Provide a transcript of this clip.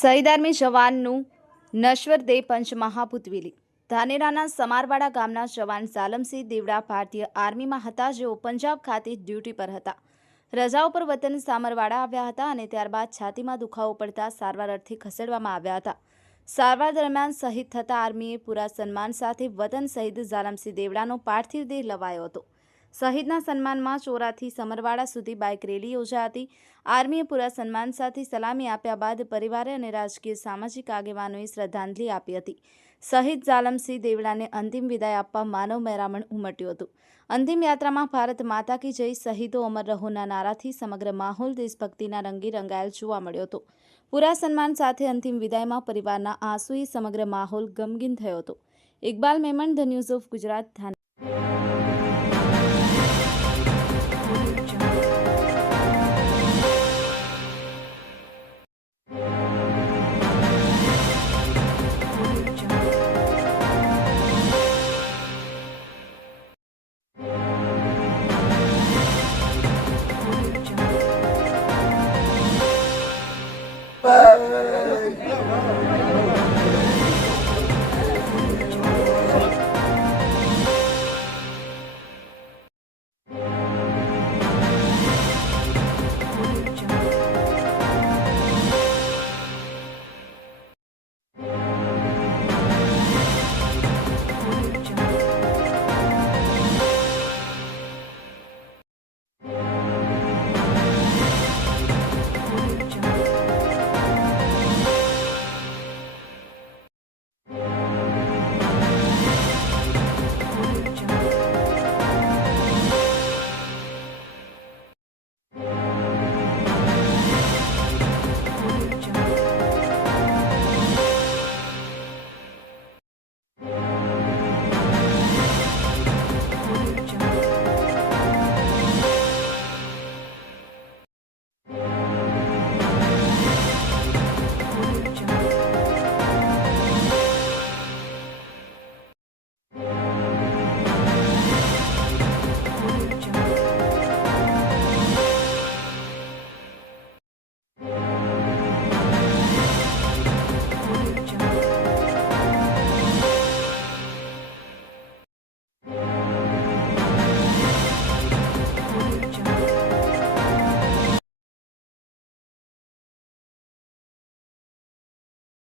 શહીદ આર્મી જવાનનું નશ્વર દેહ પંચમહાભૂતવિલી। ધાનેરાના સમારવાડા ગામના જવાન ઝાલમસિંહ દેવડા ભારતીય આર્મીમાં હતા, જેઓ પંજાબ ખાતે ડ્યુટી પર હતા। રજા ઉપર વતન સામરવાડા આવ્યા હતા અને ત્યારબાદ છાતીમાં દુખાવો પડતા સારવાર અર્થે ખસેડવામાં આવ્યા હતા। સારવાર દરમિયાન શહીદ થતા આર્મીએ પૂરા સન્માન સાથે વતન શહીદ ઝાલમસિંહ દેવડાનો પાર્થિવ દેહ લવાયો હતો। શહીદના સન્માનમાં ચોરાથી સમરવાડા સુધી બાઇક રેલી યોજાઈ હતી। આર્મીએ પૂરા સન્માન સાથે સલામી આપ્યા બાદ પરિવારે અને રાજકીય સામાજિક આગેવાનોએ શ્રદ્ધાંજલિ આપી હતી। શહીદ ઝાલમસિંહ દેવડાને અંતિમ વિદાય આપવા માનવ મહેરામણ ઉમટ્યું હતું। અંતિમ યાત્રામાં ભારત માતા કી જય, શહીદો અમર રહોના નારાથી સમગ્ર માહોલ દેશભક્તિના રંગે રંગાયેલ જોવા મળ્યો હતો। પૂરા સન્માન સાથે અંતિમ વિદાયમાં પરિવારના આંસુએ સમગ્ર માહોલ ગમગીન થયો હતો। Iqbal Memon, the news of Gujarat, Dhanera.